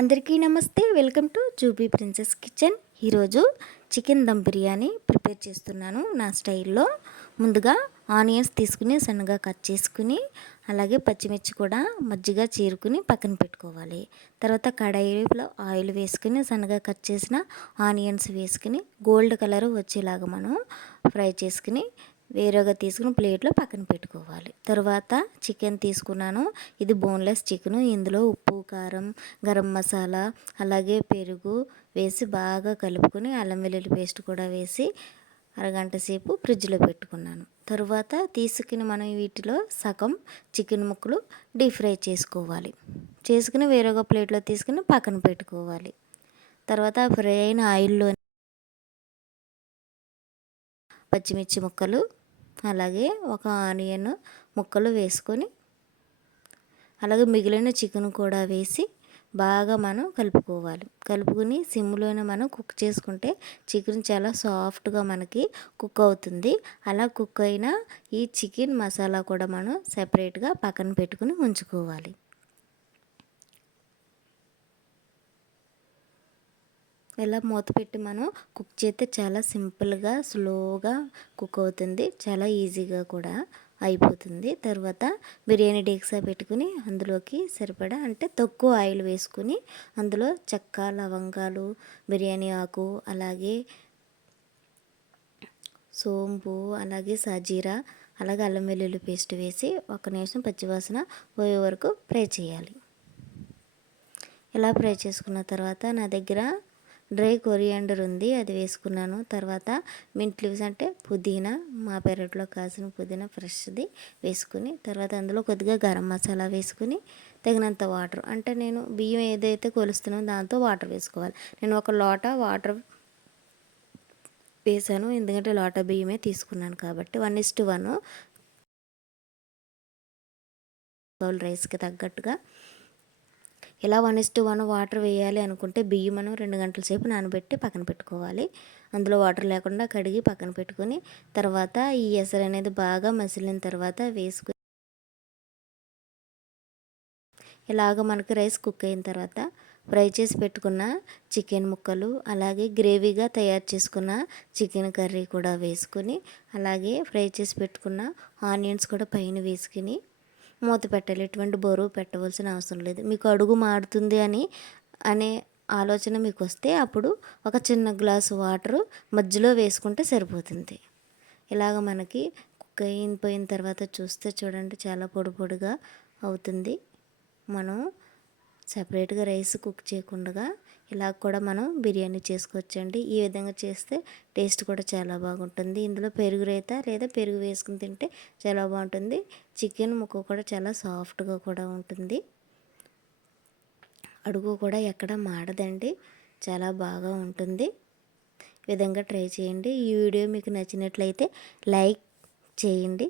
అందరికీ నమస్తే. Welcome to Jubi princess kitchen. ఈరోజు చికెన్ దమ్ బిర్యానీ ప్రిపేర్ చేస్తున్నాను నా స్టైల్లో. ముందుగా ఆనియన్స్ తీసుకుని సన్నగా కట్ చేసుకుని, అలాగే పచ్చిమిర్చి కూడా మజ్జిగా చీరుకుని పక్కన పెట్టుకోవాలి. తర్వాత కడాయిలో ఆయిల్ వేసుకుని సన్నగా కట్ చేసిన ఆనియన్స్ వేసుకుని గోల్డ్ కలర్ వచ్చేలాగా మనం ఫ్రై చేసుకుని వేరేగా తీసుకుని ప్లేట్లో పక్కన పెట్టుకోవాలి. తర్వాత చికెన్ తీసుకున్నాను. ఇది బోన్లెస్ చికెను. ఇందులో ఉప్పు, కారం, గరం మసాలా, అలాగే పెరుగు వేసి బాగా కలుపుకొని అల్లం వెల్లుల్లి పేస్ట్ కూడా వేసి అరగంట సేపు ఫ్రిడ్జ్లో పెట్టుకున్నాను. తర్వాత తీసుకుని మనం వీటిలో సగం చికెన్ ముక్కలు డీప్ ఫ్రై చేసుకోవాలి. చేసుకుని వేరొక ప్లేట్లో తీసుకుని పక్కన పెట్టుకోవాలి. తర్వాత ఫ్రై అయిన ఆయిల్లో పచ్చిమిర్చి ముక్కలు, అలాగే ఒక ఆనియన్ ముక్కలు వేసుకొని, అలాగే మిగిలిన చికెన్ కూడా వేసి బాగా మనం కలుపుకొని సిమ్లోనే మనం కుక్ చేసుకుంటే చికెన్ చాలా సాఫ్ట్గా మనకి కుక్ అవుతుంది. అలా కుక్ అయిన ఈ చికెన్ మసాలా కూడా మనం సెపరేట్గా పక్కన పెట్టుకుని ఉంచుకోవాలి. ఇలా మూత పెట్టి మనం కుక్ చేస్తే చాలా సింపుల్గా స్లోగా కుక్ అవుతుంది. చాలా ఈజీగా కూడా అయిపోతుంది. తర్వాత బిర్యానీ డేక్సా పెట్టుకుని అందులోకి సరిపడా అంటే తక్కువ ఆయిల్ వేసుకుని అందులో చెక్క, లవంగాలు, బిర్యానీ ఆకు, అలాగే సోంపు, అలాగే సాజీరా, అలాగే అల్లం వెల్లుల్లి పేస్ట్ వేసి 1 నిమిషం పచ్చివాసన పోయే వరకు ఫ్రై చేయాలి. ఇలా ఫ్రై చేసుకున్న తర్వాత నా దగ్గర డ్రై కొరియాండర్ ఉంది, అది వేసుకున్నాను. తర్వాత మింట్ లీవ్స్ అంటే పుదీనా, మా పెరట్లో కాసిన పుదీనా ఫ్రెష్ది వేసుకుని, తర్వాత అందులో కొద్దిగా గరం మసాలా వేసుకుని తగినంత వాటర్, అంటే నేను బియ్యం ఏదైతే కొలుస్తున్నానో దాంతో వాటర్ వేసుకోవాలి. నేను 1 లోటా వాటర్ వేసాను, ఎందుకంటే లోటా బియ్యమే తీసుకున్నాను కాబట్టి. 1:1 బౌల్ రైస్కి తగ్గట్టుగా. ఇలా 1:1 వాటర్ వేయాలి అనుకుంటే బియ్యం మనం 2 గంటల సేపు నానబెట్టి పక్కన పెట్టుకోవాలి. అందులో వాటర్ లేకుండా కడిగి పక్కన పెట్టుకొని, తర్వాత ఈ ఎసరు అనేది బాగా మసిలిన తర్వాత వేసుకుని ఇలాగ మనకి రైస్ కుక్ అయిన తర్వాత ఫ్రై చేసి పెట్టుకున్న చికెన్ ముక్కలు, అలాగే గ్రేవీగా తయారు చేసుకున్న చికెన్ కర్రీ కూడా వేసుకుని, అలాగే ఫ్రై చేసి పెట్టుకున్న ఆనియన్స్ కూడా పైన వేసుకుని మూత పెట్టాలి. ఎటువంటి బరువు పెట్టవలసిన అవసరం లేదు. మీకు అడుగు మాడుతుంది అనే ఆలోచన మీకు వస్తే అప్పుడు ఒక చిన్న గ్లాసు వాటరు మధ్యలో వేసుకుంటే సరిపోతుంది. ఇలాగ మనకి కుక్ అయిపోయిన తర్వాత చూస్తే చూడండి చాలా పొడి పొడిగా అవుతుంది. మనం సపరేట్గా రైస్ కుక్ చేయకుండా ఇలా కూడా మనం బిర్యానీ చేసుకోవచ్చండి. ఈ విధంగా చేస్తే టేస్ట్ కూడా చాలా బాగుంటుంది. ఇందులో పెరుగు రైత లేదా పెరుగు వేసుకుని తింటే చాలా బాగుంటుంది. చికెన్ ముక్క కూడా చాలా సాఫ్ట్గా కూడా ఉంటుంది. అడుగు కూడా ఎక్కడ మాడదండి, చాలా బాగా ఉంటుంది. ఈ విధంగా ట్రై చేయండి. ఈ వీడియో మీకు నచ్చినట్లయితే లైక్ చేయండి.